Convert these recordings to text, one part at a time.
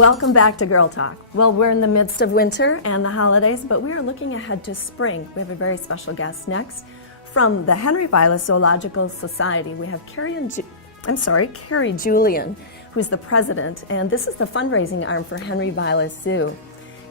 Welcome back to Girl Talk. Well, we're in the midst of winter and the holidays, but we are looking ahead to spring. We have a very special guest next. From the Henry Vilas Zoological Society, we have Karrie Julian, who's the president, and this is the fundraising arm for Henry Vilas Zoo.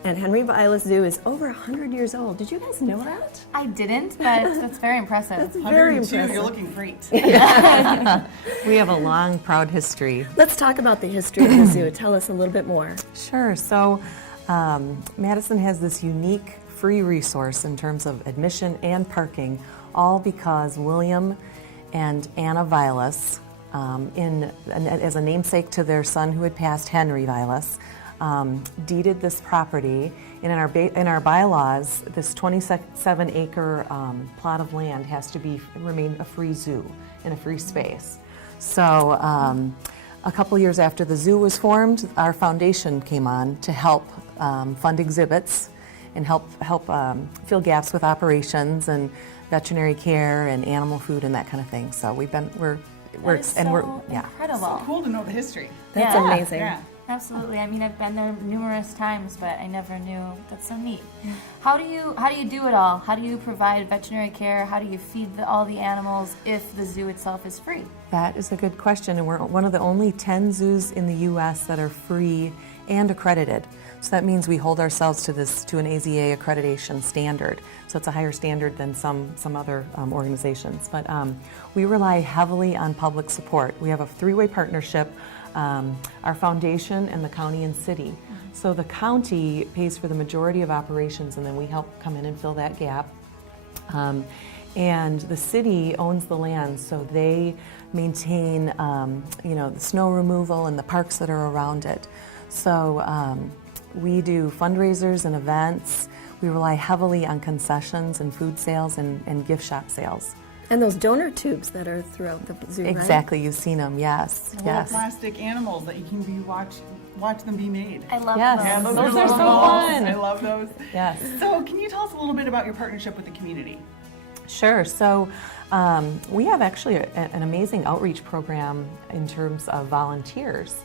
And Henry Vilas Zoo is over 100 years old. Did you guys know that? I didn't, but that's very impressive. That's very impressive. You're looking great. We have a long, proud history. Let's talk about the history of the zoo. Tell us a little bit more. Sure. So Madison has this unique free resource in terms of admission and parking, all because William and Anna Vilas, as a namesake to their son who had passed, Henry Vilas, deeded this property, and in our bylaws, this 27-acre plot of land has to remain a free zoo in a free space. So a couple years after the zoo was formed, our foundation came on to help fund exhibits and help fill gaps with operations and veterinary care and animal food and that kind of thing. So we're incredible. So cool to know the history. That's amazing. Yeah. Absolutely. I mean, I've been there numerous times, but I never knew. That's so neat. How do you do it all? How do you provide veterinary care? How do you feed all the animals if the zoo itself is free? That is a good question, and we're one of the only 10 zoos in the U.S. that are free and accredited. So that means we hold ourselves to an AZA accreditation standard. So it's a higher standard than some other organizations. But we rely heavily on public support. We have a three-way partnership. Our foundation and the county and city. So the county pays for the majority of operations, and then we help come in and fill that gap. And the city owns the land, so they maintain the snow removal and the parks that are around it. So we do fundraisers and events. We rely heavily on concessions and food sales and gift shop sales. And those donor tubes that are throughout the zoo, Exactly, right? You've seen them, yes. Little yes. plastic animals that you can watch them be made. I love Yes. those. Yeah, Those are are so cool. fun. I love those. Yes. So can you tell us a little bit about your partnership with the community? Sure. So we have actually an amazing outreach program in terms of volunteers.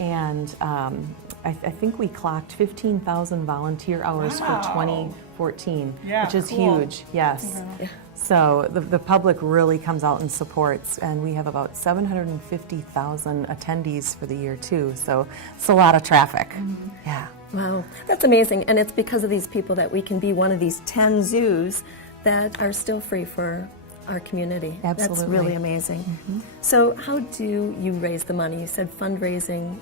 And I think we clocked 15,000 volunteer hours Wow. for 2014, Yeah, which is cool. huge. Yes. Yeah. So the public really comes out and supports, and we have about 750,000 attendees for the year too. So it's a lot of traffic. Yeah. Wow, that's amazing. And it's because of these people that we can be one of these 10 zoos that are still free for our community. That's Absolutely. really amazing. So how do you raise the money? You said fundraising.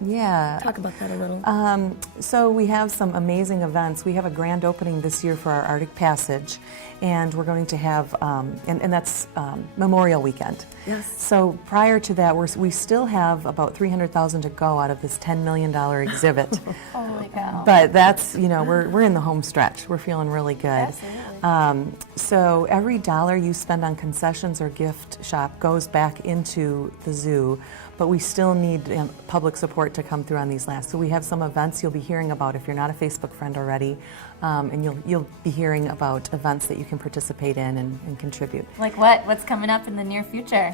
Yeah. Talk about that a little. So we have some amazing events. We have a grand opening this year for our Arctic Passage, and we're going to have, and that's Memorial Weekend. Yes. So prior to that, we still have about $300,000 to go out of this $10 million exhibit. Holy cow. But that's, we're in the home stretch. We're feeling really good. Absolutely. So every dollar you spend on concessions or gift shop goes back into the zoo, but we still need public support to come through on these last. So we have some events you'll be hearing about if you're not a Facebook friend already, and you'll be hearing about events that you can participate in and contribute. Like what? What's coming up in the near future?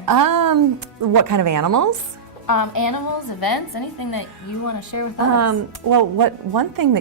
What kind of animals? Animals, events, anything that you want to share with us? Well, one thing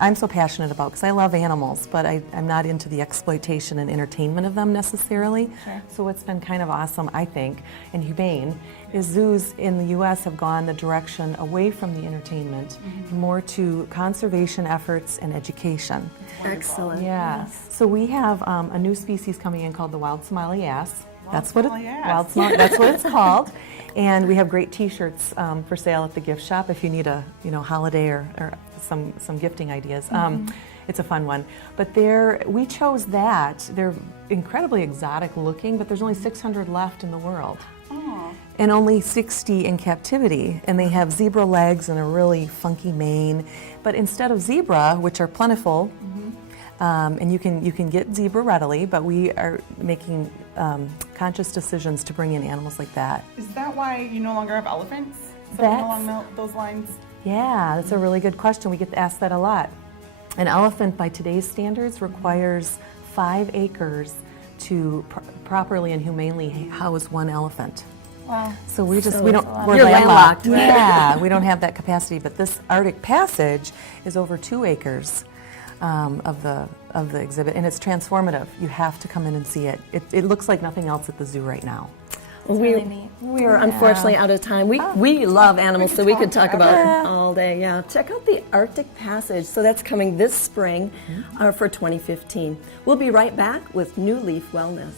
I'm so passionate about, because I love animals, but I'm not into the exploitation and entertainment of them necessarily. Sure. So what's been kind of awesome, I think, and humane, is zoos in the U.S. have gone the direction away from the entertainment, more to conservation efforts and education. Excellent. Yeah. So we have a new species coming in called the wild Somali ass. That's what it's called. And we have great T-shirts for sale at the gift shop if you need a holiday or some gifting ideas. It's a fun one. But we chose that. They're incredibly exotic looking, but there's only 600 left in the world. Oh. And only 60 in captivity. And they have zebra legs and a really funky mane. But instead of zebra, which are plentiful, and you can get zebra readily, but we are making conscious decisions to bring in animals like that. Is that why you no longer have elephants? Something That's- along those lines? Yeah, that's a really good question. We get asked that a lot. An elephant, by today's standards, requires 5 acres to properly and humanely house one elephant. Wow. So we So we don't, we're You're landlocked. Yeah, we don't have that capacity, but this Arctic Passage is over 2 acres of the exhibit, and it's transformative. You have to come in and see it. It looks like nothing else at the zoo right now. Really neat. We are unfortunately out of time. We love animals, so we could talk about it all day. Yeah, check out the Arctic Passage. So that's coming this spring for 2015. We'll be right back with New Leaf Wellness.